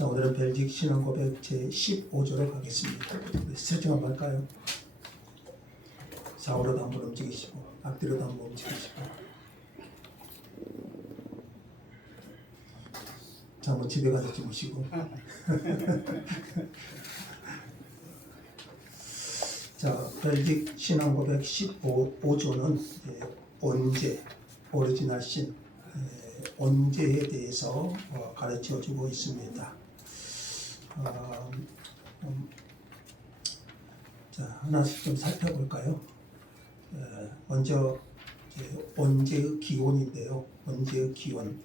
자, 오늘은 벨직 신앙 고백 제 15조로 가겠습니다. 스트레칭 한번 할까요? 좌우로도 한번 움직이시고 앞뒤로도 한번 움직이시고. 자, 한번 집에 가서 주무시고. 자, 벨직 신앙 고백 15조는 언제, 오리지널 신, 언제에 대해서 가르쳐 주고 있습니다. 자, 하나씩 좀 살펴볼까요? 먼저 언제의 기원인데요. 언제의 기원.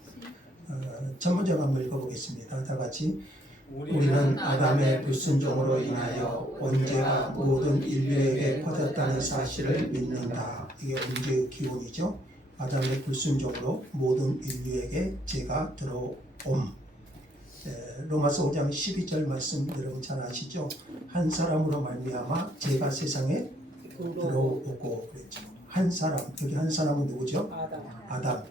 첫 문장 한번 읽어보겠습니다. 다 같이. 우리는 아담의 불순종으로 인하여 언제가 모든 인류에게 퍼졌다는 사실을 믿는다. 이게 언제의 기원이죠. 아담의 불순종으로 모든 인류에게 죄가 들어옴. 로마서 5장 12절 말씀 여러분 잘 아시죠? 한 사람으로 말미암아 죄가 세상에 들어오고 그랬죠. 한 사람, 여기 한 사람은 누구죠? 아담.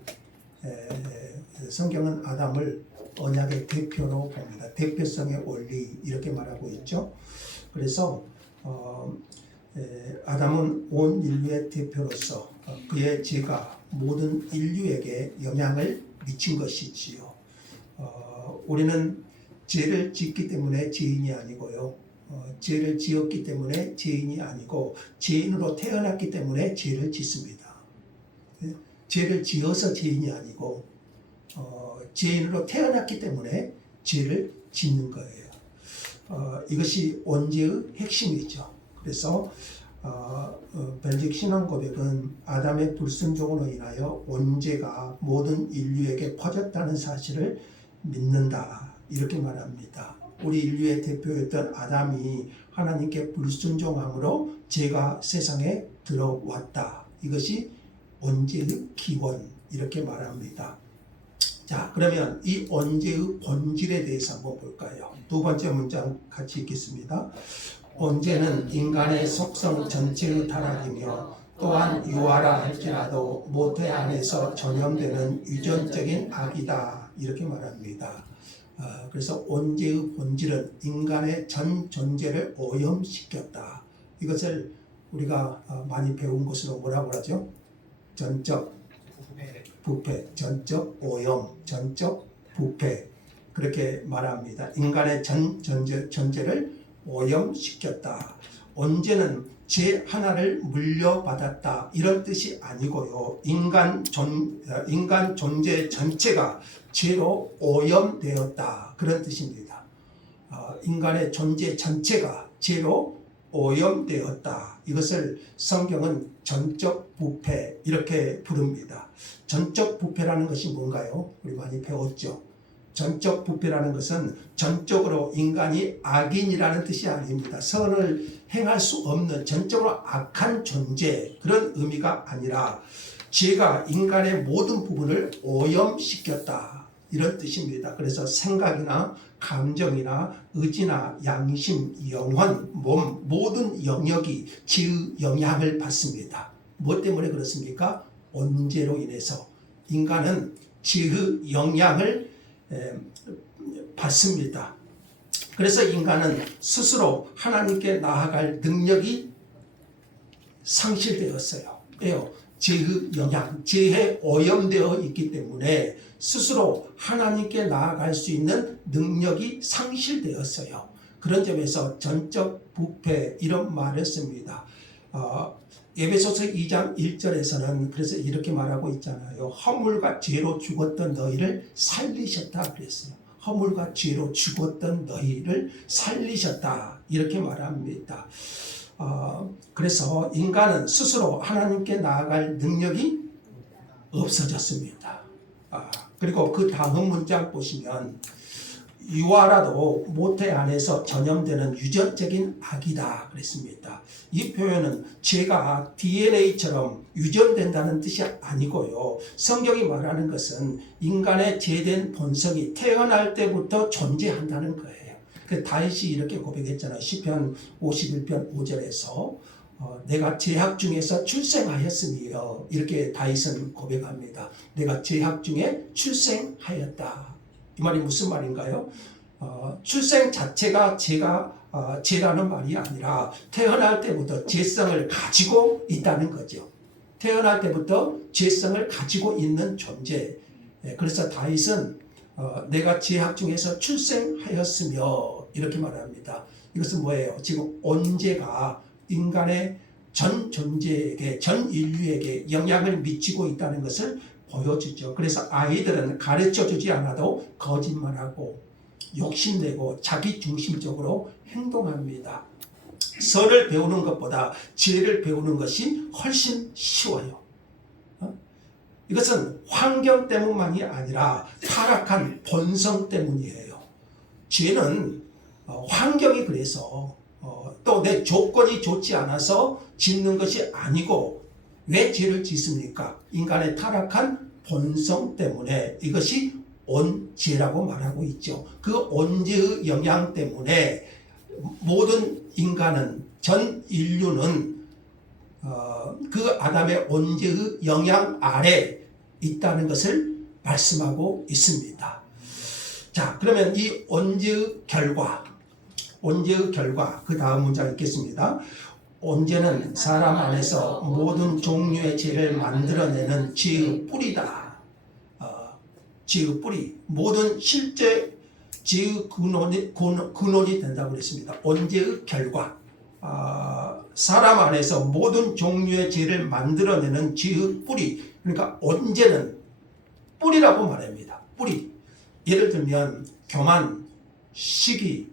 성경은 아담을 언약의 대표로 봅니다. 대표성의 원리 이렇게 말하고 있죠. 그래서 아담은 온 인류의 대표로서 그의 죄가 모든 인류에게 영향을 미친 것이지요. 우리는 죄를 짓기 때문에 죄인이 아니고요. 죄를 지었기 때문에 죄인이 아니고 죄인으로 태어났기 때문에 죄를 짓습니다. 죄를 지어서 죄인이 아니고 죄인으로 태어났기 때문에 죄를 짓는 거예요. 이것이 언제의 핵심이죠. 그래서 벨직 신앙 고백은 아담의 불순종으로 인하여 언제가 모든 인류에게 퍼졌다는 사실을 믿는다 이렇게 말합니다. 우리 인류의 대표였던 아담이 하나님께 불순종함으로 죄가 세상에 들어왔다. 이것이 언제의 기원 이렇게 말합니다. 자, 그러면 이 언제의 본질에 대해서 한번 볼까요? 두 번째 문장 같이 읽겠습니다. 언제는 인간의 속성 전체의 타락이며 또한 유아라 할지라도 모태 안에서 전염되는 유전적인 악이다. 이렇게 말합니다. 그래서 언제의 본질은 인간의 전 존재를 오염시켰다. 이것을 우리가 많이 배운 것으로 뭐라고 하죠? 전적 부패, 전적 오염, 전적 부패 그렇게 말합니다. 인간의 전 존재를 오염시켰다. 언제는 죄 하나를 물려받았다 이런 뜻이 아니고요. 인간 존재 전체가 죄로 오염되었다 그런 뜻입니다. 인간의 존재 전체가 죄로 오염되었다. 이것을 성경은 전적 부패 이렇게 부릅니다. 전적 부패라는 것이 뭔가요? 우리 많이 배웠죠. 전적 부패라는 것은 전적으로 인간이 악인이라는 뜻이 아닙니다. 선을 행할 수 없는 전적으로 악한 존재 그런 의미가 아니라 죄가 인간의 모든 부분을 오염시켰다 이런 뜻입니다. 그래서 생각이나 감정이나 의지나 양심, 영혼, 몸 모든 영역이 죄의 영향을 받습니다. 무엇 때문에 그렇습니까? 언제로 인해서 인간은 죄의 영향을 받습니다. 그래서 인간은 스스로 하나님께 나아갈 능력이 상실되었어요. 왜요? 죄의 영향, 죄에 오염되어 있기 때문에 스스로 하나님께 나아갈 수 있는 능력이 상실되었어요. 그런 점에서 전적 부패 이런 말을 씁니다. 에베소서 2장 1절에서는 그래서 이렇게 말하고 있잖아요. 허물과 죄로 죽었던 너희를 살리셨다 그랬어요. 허물과 죄로 죽었던 너희를 살리셨다 이렇게 말합니다. 그래서 인간은 스스로 하나님께 나아갈 능력이 없어졌습니다. 그리고 그 다음 문장 보시면 유아라도 모태 안에서 전염되는 유전적인 악이다 그랬습니다. 이 표현은 죄가 DNA처럼 유전된다는 뜻이 아니고요. 성경이 말하는 것은 인간의 죄된 본성이 태어날 때부터 존재한다는 거예요. 다윗이 이렇게 고백했잖아요. 시편 51편 5절에서 내가 죄악 중에서 출생하였으며 이렇게 다윗은 고백합니다. 내가 죄악 중에 출생하였다. 이 말이 무슨 말인가요? 출생 자체가 죄라는 말이 아니라 태어날 때부터 죄성을 가지고 있다는 거죠. 태어날 때부터 죄성을 가지고 있는 존재. 그래서 다윗은 내가 죄악 중에서 출생하였으며 이렇게 말합니다. 이것은 뭐예요? 지금 언제가 인간의 전 존재에게, 전 인류에게 영향을 미치고 있다는 것을 보여주죠. 그래서 아이들은 가르쳐주지 않아도 거짓말하고 욕심내고 자기중심적으로 행동합니다. 선을 배우는 것보다 죄를 배우는 것이 훨씬 쉬워요. 이것은 환경 때문만이 아니라 타락한 본성 때문이에요. 죄는 환경이 그래서 또 내 조건이 좋지 않아서 짓는 것이 아니고 왜 죄를 짓습니까? 인간의 타락한 본성 때문에 이것이 온죄라고 말하고 있죠. 그 온죄의 영향 때문에 모든 인간은, 전 인류는 그 아담의 온죄의 영향 아래 있다는 것을 말씀하고 있습니다. 자, 그러면 이 온죄의 결과, 그 다음 문장 읽겠습니다. 온죄는 사람 안에서 모든 종류의 죄를 만들어내는 죄의 뿌리다. 죄의 뿌리, 모든 실제 죄의 근원이 된다고 그랬습니다. 온죄의 결과, 사람 안에서 모든 종류의 죄를 만들어내는 죄의 뿌리. 그러니까 온죄는 뿌리라고 말합니다. 뿌리. 예를 들면 교만, 시기,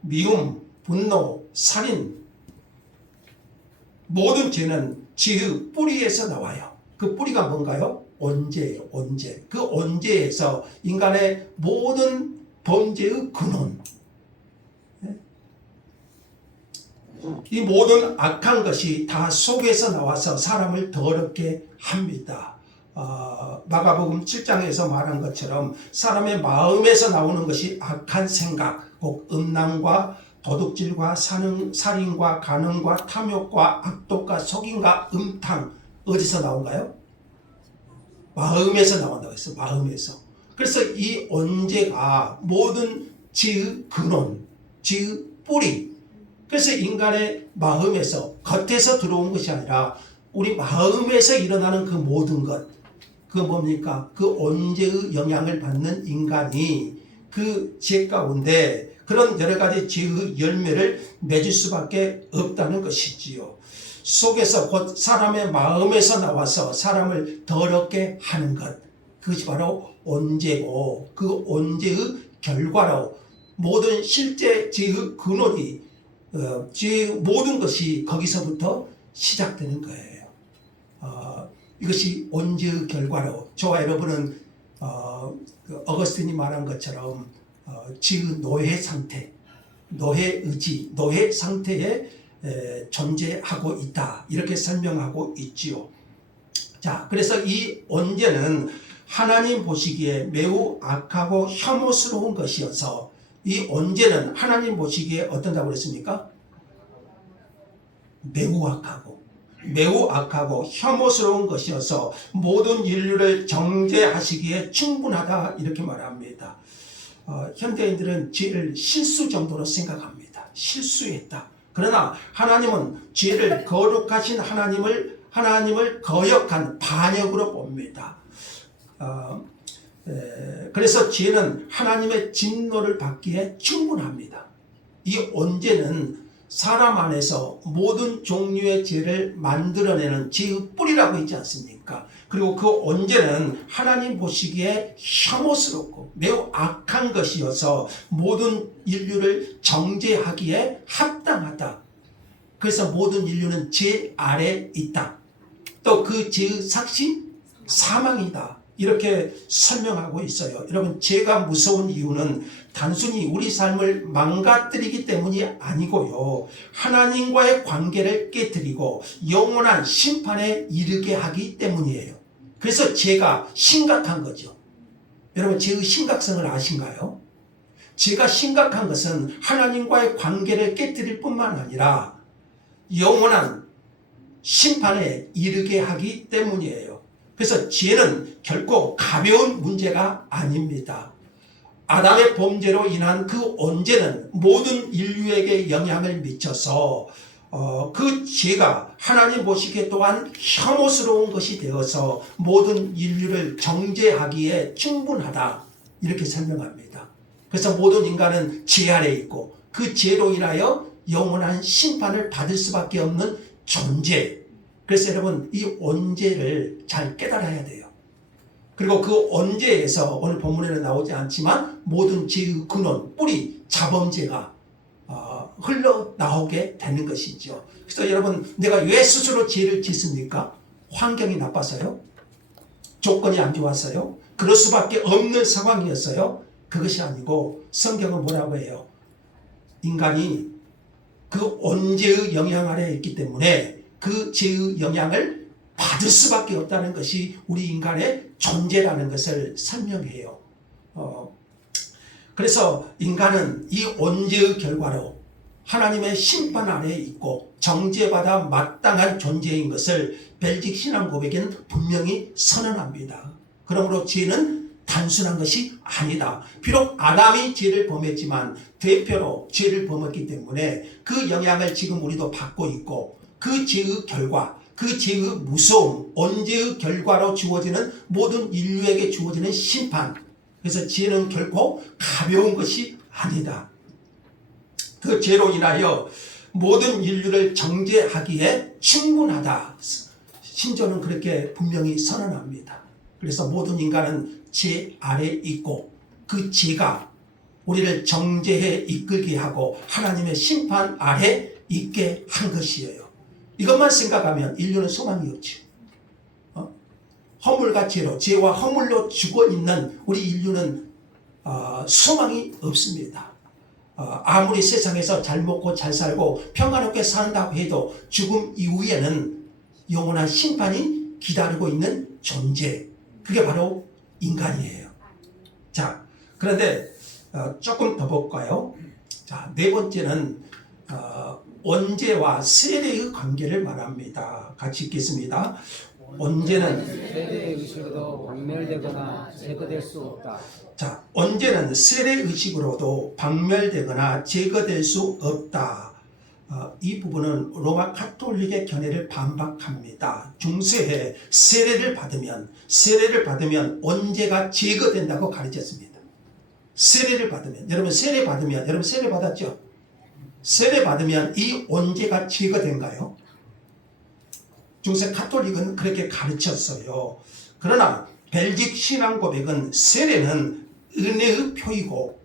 미움, 분노, 살인, 모든 죄는 죄의 뿌리에서 나와요. 그 뿌리가 뭔가요? 온죄예요. 온죄. 그 온죄에서 인간의 모든 범죄의 근원, 이 모든 악한 것이 다 속에서 나와서 사람을 더럽게 합니다. 마가복음 7장에서 말한 것처럼 사람의 마음에서 나오는 것이 악한 생각, 곧 음란과 도둑질과 살인과 간음과 탐욕과 악독과 속임과 음탕, 어디서 나온가요? 마음에서 나온다고 했어요. 마음에서. 그래서 이 온죄가 모든 죄의 근원, 죄의 뿌리. 그래서 인간의 마음에서, 겉에서 들어온 것이 아니라 우리 마음에서 일어나는 그 모든 것, 그 뭡니까? 그 온죄의 영향을 받는 인간이 그 죄 가운데 그런 여러 가지 죄의 열매를 맺을 수밖에 없다는 것이지요. 속에서 곧 사람의 마음에서 나와서 사람을 더럽게 하는 것, 그것이 바로 온죄고, 그 온죄의 결과로 모든 실제 죄의 근원이, 죄의 모든 것이 거기서부터 시작되는 거예요. 이것이 온죄의 결과로, 저와 여러분은 어거스틴이 말한 것처럼 죄의 노예 상태, 노예 의지, 노예 상태에 존재하고 있다, 이렇게 설명하고 있지요. 자, 그래서 이 온죄는 하나님 보시기에 매우 악하고 혐오스러운 것이어서, 이 온죄는 하나님 보시기에 어떤다고 그랬습니까? 매우 악하고 혐오스러운 것이어서 모든 인류를 정죄하시기에 충분하다, 이렇게 말합니다. 현대인들은 죄를 실수 정도로 생각합니다. 실수했다. 그러나 하나님은 죄를 거룩하신 하나님을 거역한 반역으로 봅니다. 그래서 죄는 하나님의 진노를 받기에 충분합니다. 이 온죄는 사람 안에서 모든 종류의 죄를 만들어내는 죄의 뿌리라고 있지 않습니까? 그리고 그 온죄는 하나님 보시기에 혐오스럽고 매우 악한 것이어서 모든 인류를 정죄하기에 합당하다. 그래서 모든 인류는 죄 아래 있다. 또 그 죄의 삭신 사망이다, 이렇게 설명하고 있어요. 여러분, 죄가 무서운 이유는 단순히 우리 삶을 망가뜨리기 때문이 아니고요, 하나님과의 관계를 깨뜨리고 영원한 심판에 이르게 하기 때문이에요. 그래서 죄가 심각한 거죠. 여러분, 죄의 심각성을 아신가요? 죄가 심각한 것은 하나님과의 관계를 깨뜨릴 뿐만 아니라 영원한 심판에 이르게 하기 때문이에요. 그래서 죄는 결코 가벼운 문제가 아닙니다. 아담의 범죄로 인한 그 언제는 모든 인류에게 영향을 미쳐서 그 죄가 하나님 보시기에 또한 혐오스러운 것이 되어서 모든 인류를 정죄하기에 충분하다 이렇게 설명합니다. 그래서 모든 인간은 죄 아래에 있고 그 죄로 인하여 영원한 심판을 받을 수밖에 없는 존재. 그래서 여러분 이 언제를 잘 깨달아야 돼요. 그리고 그 언제에서 오늘 본문에는 나오지 않지만 모든 죄의 근원, 뿌리, 자범죄가 흘러나오게 되는 것이죠. 그래서 여러분 내가 왜 스스로 죄를 짓습니까? 환경이 나빠서요? 조건이 안 좋았어요? 그럴 수밖에 없는 상황이었어요? 그것이 아니고 성경은 뭐라고 해요? 인간이 그 언제의 영향 아래에 있기 때문에 그 죄의 영향을 받을 수밖에 없다는 것이 우리 인간의 존재라는 것을 설명해요. 그래서 인간은 이 언제의 결과로 하나님의 심판 아래에 있고 정죄받아 마땅한 존재인 것을 벨직 신앙 고백에는 분명히 선언합니다. 그러므로 죄는 단순한 것이 아니다. 비록 아담이 죄를 범했지만 대표로 죄를 범했기 때문에 그 영향을 지금 우리도 받고 있고 그 죄의 결과, 그 죄의 무서움, 언제의 결과로 주어지는 모든 인류에게 주어지는 심판. 그래서 죄는 결코 가벼운 것이 아니다. 그 죄로 인하여 모든 인류를 정죄하기에 충분하다. 신조는 그렇게 분명히 선언합니다. 그래서 모든 인간은 죄 아래 있고 그 죄가 우리를 정죄해 이끌게 하고 하나님의 심판 아래 있게 한 것이에요. 이것만 생각하면 인류는 소망이 없죠. 허물과 죄로, 죄와 허물로 죽어 있는 우리 인류는 소망이 없습니다. 아무리 세상에서 잘 먹고 잘 살고 평안하게 산다고 해도 죽음 이후에는 영원한 심판이 기다리고 있는 존재, 그게 바로 인간이에요. 자, 그런데 조금 더 볼까요? 자, 네 번째는 언제와 세례의 관계를 말합니다. 같이 읽겠습니다. 언제는 세례 의식으로 박멸되거나 제거될 수 없다. 자, 언제는 세례 의식으로도 박멸되거나 제거될 수 없다. 이 부분은 로마 가톨릭의 견해를 반박합니다. 중세에 세례를 받으면 언제가 제거된다고 가르쳤습니다. 세례를 받으면, 여러분 세례 받았죠? 세례 받으면 이 언제가 제거된가요? 중세 가톨릭은 그렇게 가르쳤어요. 그러나 벨직 신앙 고백은 세례는 은혜의 표이고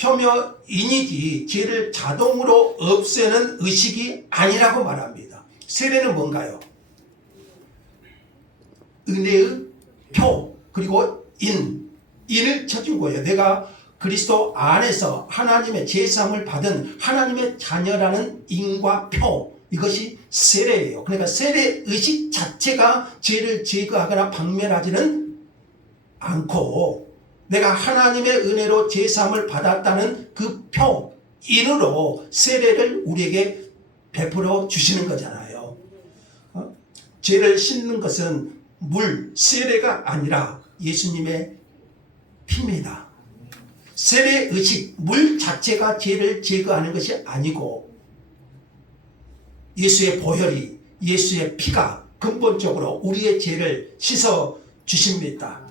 표면이지 죄를 자동으로 없애는 의식이 아니라고 말합니다. 세례는 뭔가요? 은혜의 표, 그리고 인을 쳐준 거예요. 내가 그리스도 안에서 하나님의 제사함을 받은 하나님의 자녀라는 인과 표, 이것이 세례예요. 그러니까 세례 의식 자체가 죄를 제거하거나 박멸하지는 않고 내가 하나님의 은혜로 제사함을 받았다는 그 표, 인으로 세례를 우리에게 베풀어 주시는 거잖아요. 죄를 씻는 것은 물, 세례가 아니라 예수님의 피입니다. 세례 의식, 물 자체가 죄를 제거하는 것이 아니고 예수의 보혈이, 예수의 피가 근본적으로 우리의 죄를 씻어 주십니다.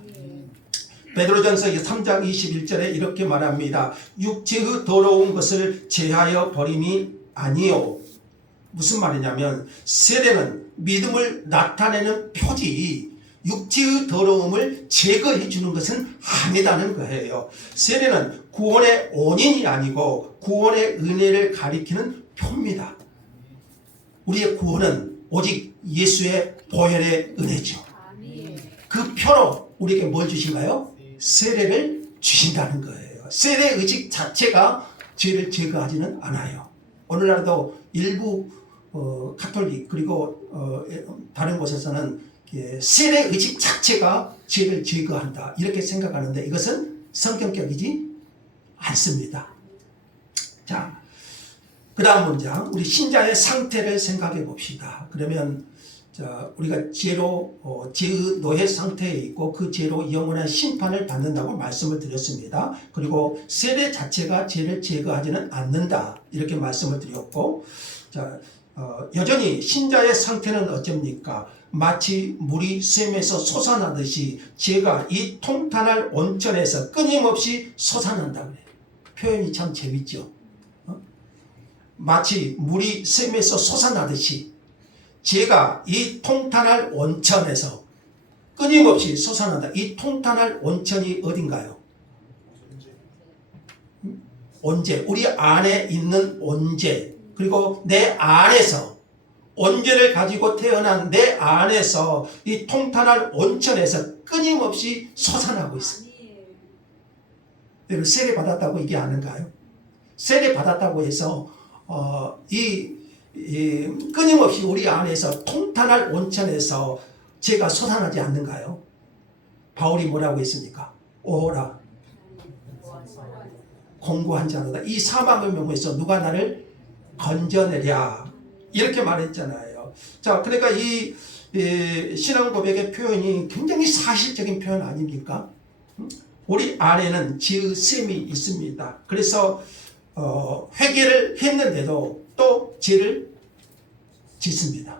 베드로전서 3장 21절에 이렇게 말합니다. 육체의 더러운 것을 제하여 버림이 아니요. 무슨 말이냐면 세례는 믿음을 나타내는 표지, 육체의 더러움을 제거해 주는 것은 아니다는 거예요. 세례는 구원의 원인이 아니고 구원의 은혜를 가리키는 표입니다. 우리의 구원은 오직 예수의 보혈의 은혜죠. 그 표로 우리에게 뭘 주신가요? 세례를 주신다는 거예요. 세례 의식 자체가 죄를 제거하지는 않아요. 오늘날도 일부 가톨릭 그리고 다른 곳에서는 세례 의식 자체가 죄를 제거한다 이렇게 생각하는데 이것은 성경적이지 않습니다. 자, 그 다음 문장, 우리 신자의 상태를 생각해 봅시다. 그러면 자, 우리가 죄로 죄의 노예 상태에 있고 그 죄로 영원한 심판을 받는다고 말씀을 드렸습니다. 그리고 세례 자체가 죄를 제거하지는 않는다 이렇게 말씀을 드렸고, 자, 여전히 신자의 상태는 어쩝니까? 마치 물이 샘에서 솟아나듯이 죄가 이 통탄할 온천에서 끊임없이 솟아난다 그래요. 표현이 참 재밌죠. 마치 물이 샘에서 솟아나듯이 죄가 이 통탄할 온천에서 끊임없이 솟아난다. 이 통탄할 온천이 어딘가요? 온죄. 우리 안에 있는 온죄. 그리고 내 안에서 온죄를 가지고 태어난 내 안에서 이 통탄할 온천에서 끊임없이 솟아나고 있습니다. 여러분 세례 받았다고 얘기 아는가요? 세례 받았다고 해서 끊임없이 우리 안에서 통탄할 온천에서 죄가 솟아나지 않는가요? 바울이 뭐라고 했습니까? 오라 공고한 자로다. 이 사망의 명에서 누가 나를 건져내랴 이렇게 말했잖아요. 자, 그러니까 이 신앙 고백의 표현이 굉장히 사실적인 표현 아닙니까? 우리 안에는 죄의 셈이 있습니다. 그래서 회개를 했는데도 또 죄를 짓습니다.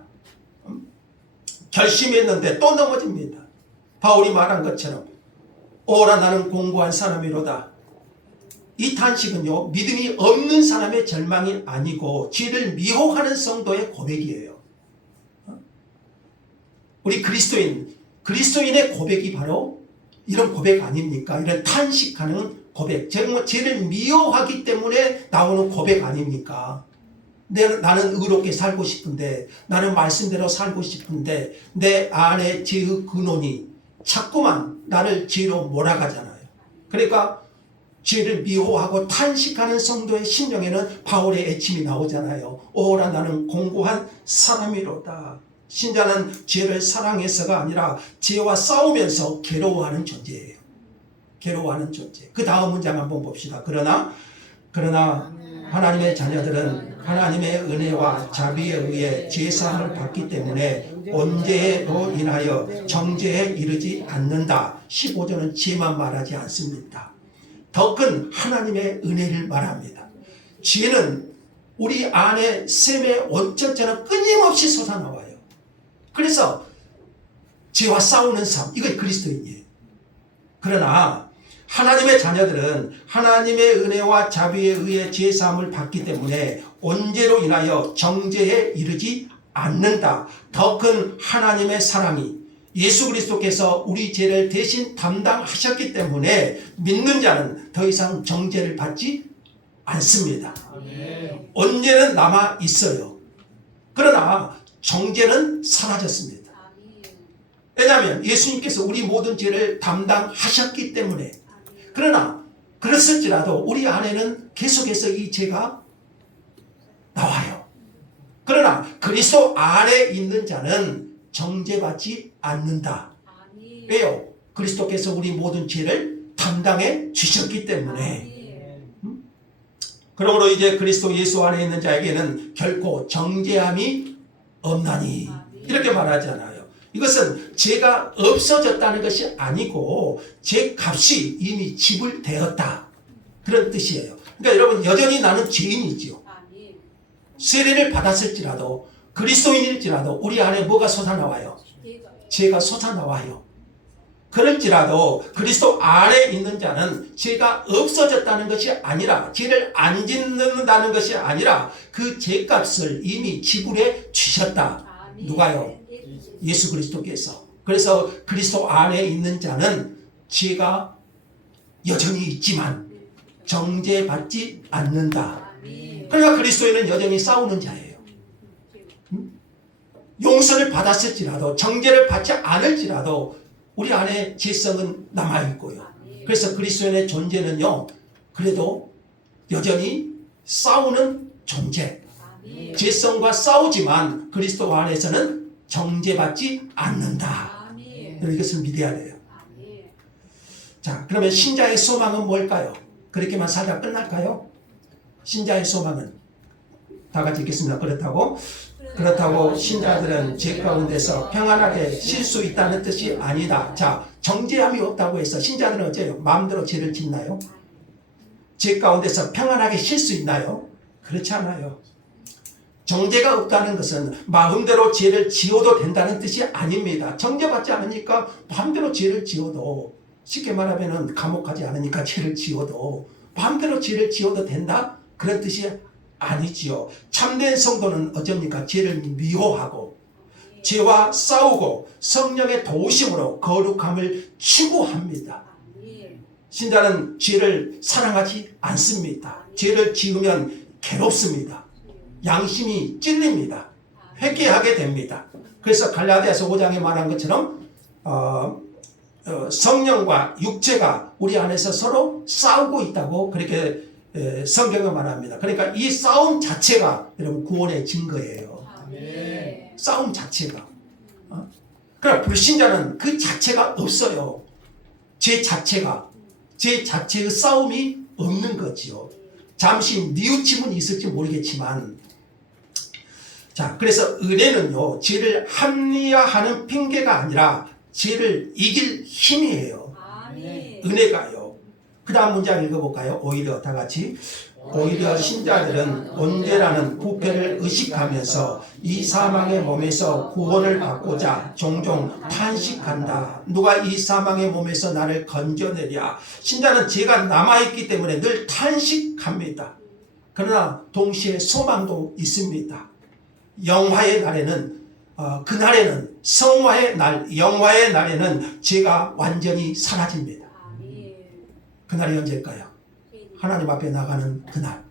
결심했는데 또 넘어집니다. 바울이 말한 것처럼 오라 나는 공고한 사람이로다. 이 탄식은요, 믿음이 없는 사람의 절망이 아니고 죄를 미혹하는 성도의 고백이에요. 우리 그리스도인의 고백이 바로 이런 고백 아닙니까? 이런 탄식하는 고백, 정말 죄를 미워하기 때문에 나오는 고백 아닙니까? 나는 의롭게 살고 싶은데, 나는 말씀대로 살고 싶은데 내 안에 죄의 근원이 자꾸만 나를 죄로 몰아가잖아요. 그러니까 죄를 미워하고 탄식하는 성도의 심령에는 바울의 애침이 나오잖아요. 오라 나는 공고한 사람이로다. 신자는 죄를 사랑해서가 아니라 죄와 싸우면서 괴로워하는 존재예요. 괴로워하는 존재. 그 다음 문장 한번 봅시다. 그러나 하나님의 자녀들은 하나님의 은혜와 자비에 의해 죄사함을 받기 때문에 온죄로 인하여 정죄에 이르지 않는다. 15절은 죄만 말하지 않습니다. 더 큰 하나님의 은혜를 말합니다. 죄는 우리 안에 샘의 온천처럼 끊임없이 솟아나와요. 그래서 죄와 싸우는 삶, 이거 그리스도인이에요. 그러나 하나님의 자녀들은 하나님의 은혜와 자비에 의해 죄사함을 받기 때문에 온죄로 인하여 정죄에 이르지 않는다. 더 큰 하나님의 사랑이 예수 그리스도께서 우리 죄를 대신 담당하셨기 때문에 믿는 자는 더 이상 정죄를 받지 않습니다. 온죄는 남아 있어요. 그러나 정죄는 사라졌습니다. 왜냐하면 예수님께서 우리 모든 죄를 담당하셨기 때문에. 그러나 그랬을지라도 우리 안에는 계속해서 이 죄가 나와요. 그러나 그리스도 안에 있는 자는 정죄받지 않는다. 왜요? 그리스도께서 우리 모든 죄를 담당해 주셨기 때문에. 그러므로 이제 그리스도 예수 안에 있는 자에게는 결코 정죄함이 없나니 이렇게 말하잖아요. 이것은 죄가 없어졌다는 것이 아니고 죄 값이 이미 지불되었다 그런 뜻이에요. 그러니까 여러분 여전히 나는 죄인이지요. 세례를 받았을지라도 그리스도인일지라도 우리 안에 뭐가 솟아나와요? 죄가 솟아나와요. 그럴지라도 그리스도 안에 있는 자는 죄가 없어졌다는 것이 아니라 죄를 안 짓는다는 것이 아니라 그 죄값을 이미 지불해 주셨다. 누가요? 예수 그리스도께서. 그래서 그리스도 안에 있는 자는 죄가 여전히 있지만 정죄받지 않는다. 그러니까 그리스도인은 여전히 싸우는 자예요. 용서를 받았을지라도 정죄를 받지 않을지라도 우리 안에 죄성은 남아있고요. 그래서 그리스도인의 존재는요, 그래도 여전히 싸우는 존재. 죄성과 싸우지만 그리스도 안에서는 정죄받지 않는다. 이것을 믿어야 돼요. 자, 그러면 신자의 소망은 뭘까요? 그렇게만 살다 끝날까요? 신자의 소망은 다 같이 읽겠습니다. 그렇다고 그렇다고 신자들은 죄 가운데서 평안하게 쉴 수 있다는 뜻이 아니다. 자, 정죄함이 없다고 해서 신자들은 어째요? 마음대로 죄를 짓나요? 죄 가운데서 평안하게 쉴 수 있나요? 그렇지 않아요. 정죄가 없다는 것은 마음대로 죄를 지어도 된다는 뜻이 아닙니다. 정죄받지 않으니까 마음대로 죄를 지어도, 쉽게 말하면 감옥 가지 않으니까 죄를 지어도 마음대로 죄를 지어도 된다? 그런 뜻이 아니지요. 참된 성도는 어쩝니까? 죄를 미워하고 죄와 싸우고 성령의 도우심으로 거룩함을 추구합니다. 신자는 죄를 사랑하지 않습니다. 죄를 지으면 괴롭습니다. 양심이 찔립니다. 회개하게 됩니다. 그래서 갈라디아서 5장에 말한 것처럼 성령과 육체가 우리 안에서 서로 싸우고 있다고 그렇게 성경은 말합니다. 그러니까 이 싸움 자체가 여러분 구원의 증거예요. 싸움 자체가. 그러나 불신자는 그 자체가 없어요. 죄 자체의 싸움이 없는 거지요. 잠시 뉘우침은 있을지 모르겠지만, 자, 그래서 은혜는요, 죄를 합리화하는 핑계가 아니라 죄를 이길 힘이에요. 은혜가요. 그 다음 문장 읽어볼까요? 오히려 다 같이. 오히려 신자들은 언제라는 부패를 의식하면서 이 사망의 몸에서 구원을 받고자 종종 탄식한다. 누가 이 사망의 몸에서 나를 건져내랴. 신자는 죄가 남아있기 때문에 늘 탄식합니다. 그러나 동시에 소망도 있습니다. 영화의 날에는 그날에는 성화의 날, 영화의 날에는 죄가 완전히 사라집니다. 그날이 언제일까요? 하나님 앞에 나가는 그날.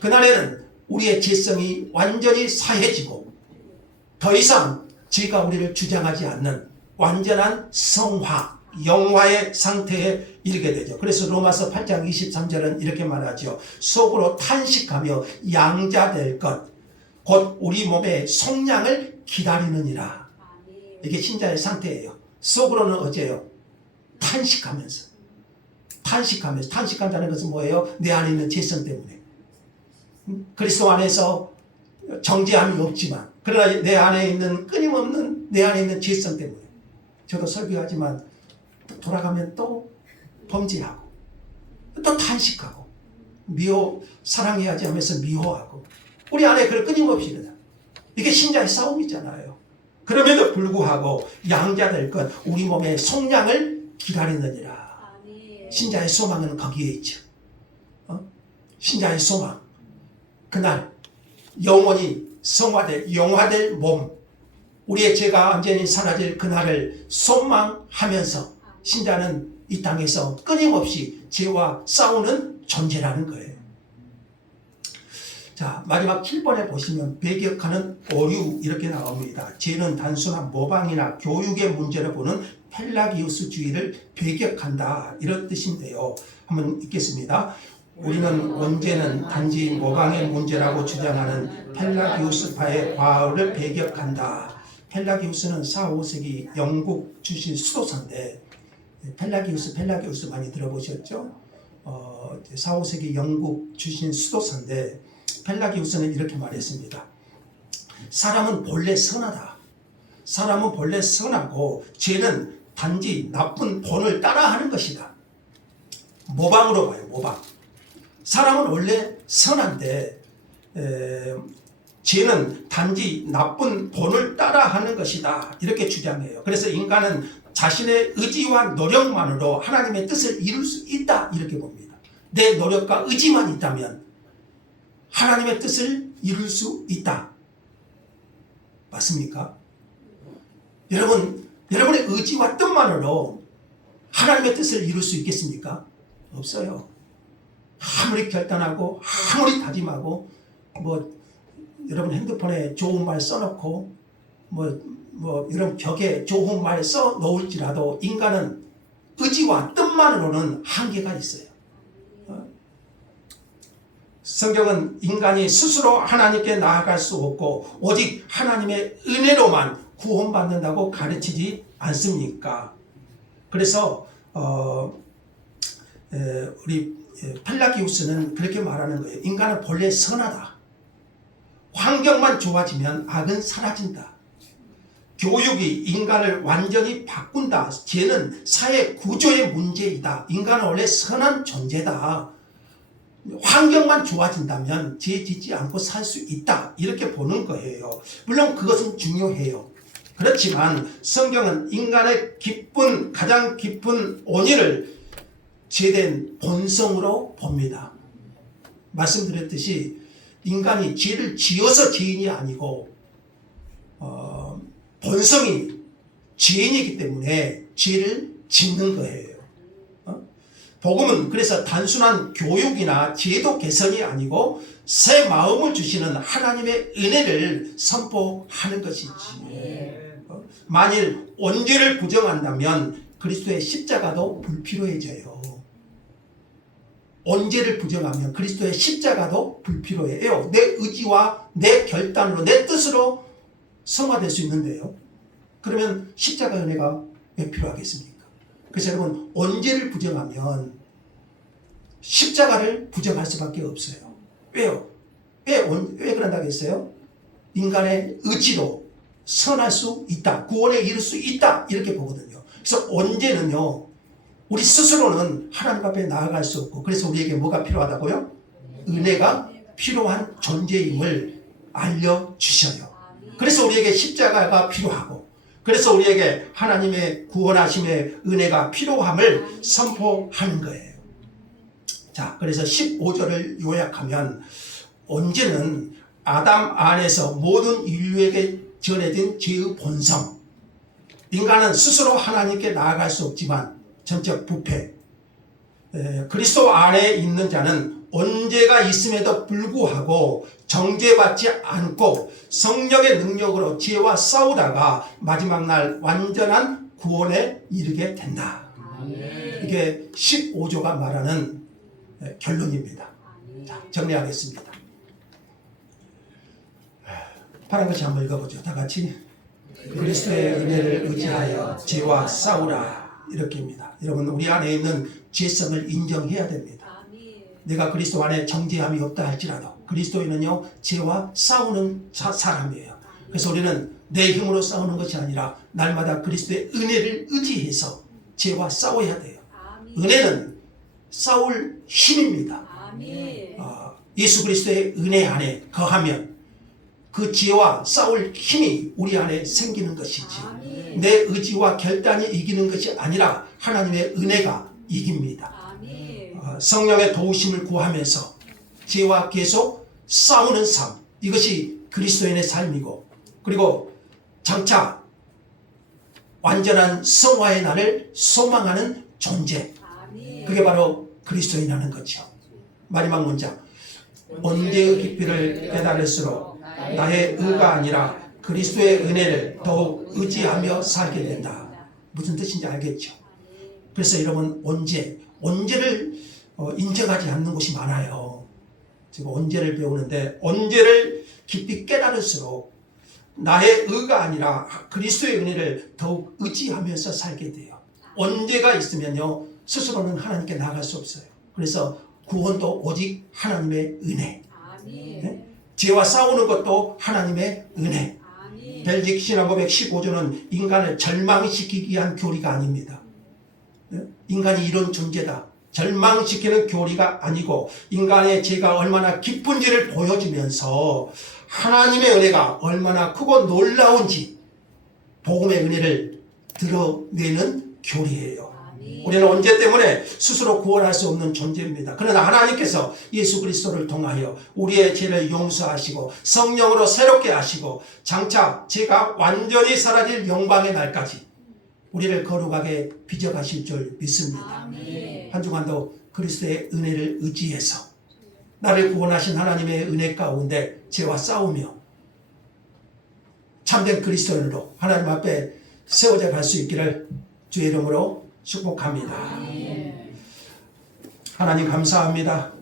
그날에는 우리의 죄성이 완전히 사해지고 더 이상 죄가 우리를 주장하지 않는 완전한 성화, 영화의 상태에 이르게 되죠. 그래서 로마서 8장 23절은 이렇게 말하죠. 속으로 탄식하며 양자될 것, 곧 우리 몸의 속량을 기다리느니라. 이게 신자의 상태예요. 속으로는 어째요? 탄식한다는 것은 뭐예요? 내 안에 있는 죄성 때문에. 그리스도 안에서 정죄함이 없지만, 그러나 내 안에 있는 끊임없는 내 안에 있는 죄성 때문에. 저도 설교하지만 돌아가면 또 범죄하고 또 탄식하고 사랑해야지 하면서 미워하고 우리 안에 그걸 끊임없이 일어나. 이게 신자의 싸움이잖아요. 그럼에도 불구하고 양자될 것 우리 몸의 속량을 기다리느니라. 신자의 소망은 거기에 있죠. 신자의 소망. 그날 영원히 영화될 몸, 우리의 죄가 완전히 사라질 그날을 소망하면서 신자는 이 땅에서 끊임없이 죄와 싸우는 존재라는 거예요. 자, 마지막 7번에 보시면 배격하는 오류 이렇게 나옵니다. 죄는 단순한 모방이나 교육의 문제로 보는 펠라기우스주의를 배격한다 이런 뜻인데요. 한번 읽겠습니다. 우리는 원죄는 단지 모방의 문제라고 주장하는 펠라기우스파의 과언을 배격한다. 펠라기우스는 4, 5세기 영국 출신 수도사인데 펠라기우스 많이 들어보셨죠? 4, 5세기 영국 출신 수도사인데 펠라기우스는 이렇게 말했습니다. 사람은 본래 선하다. 사람은 본래 선하고 죄는 단지 나쁜 본을 따라하는 것이다. 모방으로 봐요. 모방. 사람은 원래 선한데 죄는 단지 나쁜 본을 따라하는 것이다. 이렇게 주장해요. 그래서 인간은 자신의 의지와 노력만으로 하나님의 뜻을 이룰 수 있다. 이렇게 봅니다. 내 노력과 의지만 있다면 하나님의 뜻을 이룰 수 있다. 맞습니까? 여러분의 의지와 뜻만으로 하나님의 뜻을 이룰 수 있겠습니까? 없어요. 아무리 결단하고 아무리 다짐하고 여러분 핸드폰에 좋은 말 써놓고 여러분 벽에 좋은 말 써놓을지라도 인간은 의지와 뜻만으로는 한계가 있어요. 성경은 인간이 스스로 하나님께 나아갈 수 없고 오직 하나님의 은혜로만 구원받는다고 가르치지 않습니까? 그래서 우리 펠라기우스는 그렇게 말하는 거예요. 인간은 본래 선하다. 환경만 좋아지면 악은 사라진다. 교육이 인간을 완전히 바꾼다. 죄는 사회 구조의 문제이다. 인간은 원래 선한 존재다. 환경만 좋아진다면 죄 짓지 않고 살 수 있다. 이렇게 보는 거예요. 물론 그것은 중요해요. 그렇지만 성경은 인간의 가장 깊은 원인을 죄된 본성으로 봅니다. 말씀드렸듯이 인간이 죄를 지어서 죄인이 아니고 본성이 죄인이기 때문에 죄를 짓는 거예요. 복음은 그래서 단순한 교육이나 제도 개선이 아니고 새 마음을 주시는 하나님의 은혜를 선포하는 것이지. 만일 원죄를 부정한다면 그리스도의 십자가도 불필요해져요. 원죄를 부정하면 그리스도의 십자가도 불필요해요. 내 의지와 내 결단으로 내 뜻으로 성화될 수 있는데요. 그러면 십자가 은혜가 왜 필요하겠습니까? 그래서 여러분 원죄를 부정하면 십자가를 부정할 수밖에 없어요. 왜요? 왜 그런다고 했어요? 인간의 의지로 선할 수 있다. 구원에 이를 수 있다. 이렇게 보거든요. 그래서 원죄는요. 우리 스스로는 하나님 앞에 나아갈 수 없고 그래서 우리에게 뭐가 필요하다고요? 은혜가 필요한 존재임을 알려주셔요. 그래서 우리에게 십자가가 필요하고 그래서 우리에게 하나님의 구원하심의 은혜가 필요함을 선포하는 거예요. 자, 그래서 15절을 요약하면 언제는 아담 안에서 모든 인류에게 전해진 죄의 본성. 인간은 스스로 하나님께 나아갈 수 없지만 전적 부패. 그리스도 안에 있는 자는 언제가 있음에도 불구하고 정죄받지 않고 성령의 능력으로 죄와 싸우다가 마지막 날 완전한 구원에 이르게 된다. 이게 15조가 말하는 결론입니다. 자, 정리하겠습니다. 파란 것이 한번 읽어보죠. 다 같이. 그리스도의 은혜를 의지하여 죄와 싸우라. 이렇게입니다. 여러분 우리 안에 있는 죄성을 인정해야 됩니다. 내가 그리스도 안에 정죄함이 없다 할지라도 그리스도인은요 죄와 싸우는 사람이에요. 그래서 우리는 내 힘으로 싸우는 것이 아니라 날마다 그리스도의 은혜를 의지해서 죄와 싸워야 돼요. 은혜는 싸울 힘입니다. 예수 그리스도의 은혜 안에 거하면 그 죄와 싸울 힘이 우리 안에 생기는 것이지 내 의지와 결단이 이기는 것이 아니라 하나님의 은혜가 이깁니다. 성령의 도우심을 구하면서 죄와 계속 싸우는 삶, 이것이 그리스도인의 삶이고 그리고 장차 완전한 성화의 날을 소망하는 존재, 그게 바로 그리스도인이라는 거죠. 마지막 문장, 언제의 깊이를 깨달을수록 나의 의가 아니라 그리스도의 은혜를 더욱 의지하며 살게 된다. 무슨 뜻인지 알겠죠? 그래서 여러분 언제를 인정하지 않는 곳이 많아요. 제가 언제를 배우는데 언제를 깊이 깨달을수록 나의 의가 아니라 그리스도의 은혜를 더욱 의지하면서 살게 돼요. 언제가 있으면요 스스로는 하나님께 나아갈 수 없어요. 그래서 구원도 오직 하나님의 은혜. 네? 죄와 싸우는 것도 하나님의 은혜. 벨직 신화고백 15조는 인간을 절망시키기 위한 교리가 아닙니다. 네? 인간이 이런 존재다. 절망시키는 교리가 아니고 인간의 죄가 얼마나 깊은지를 보여주면서 하나님의 은혜가 얼마나 크고 놀라운지 복음의 은혜를 드러내는 교리예요. 우리는 언제 때문에 스스로 구원할 수 없는 존재입니다. 그러나 하나님께서 예수 그리스도를 통하여 우리의 죄를 용서하시고 성령으로 새롭게 하시고 장차 죄가 완전히 사라질 영광의 날까지 우리를 거룩하게 빚어가실 줄 믿습니다. 한 주간도 그리스도의 은혜를 의지해서 나를 구원하신 하나님의 은혜 가운데 죄와 싸우며 참된 그리스도인으로 하나님 앞에 세워져 갈 수 있기를 주의 이름으로 축복합니다. 하나님 감사합니다.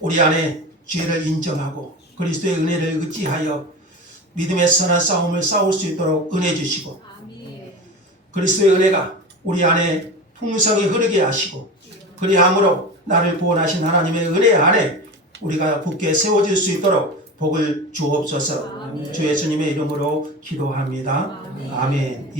우리 안에 죄를 인정하고 그리스도의 은혜를 의지하여 믿음의 선한 싸움을 싸울 수 있도록 은혜 주시고 그리스도의 은혜가 우리 안에 풍성히 흐르게 하시고 그리함으로 나를 구원하신 하나님의 은혜 안에 우리가 굳게 세워질 수 있도록 복을 주옵소서. 주 예수님의 이름으로 기도합니다. 아멘.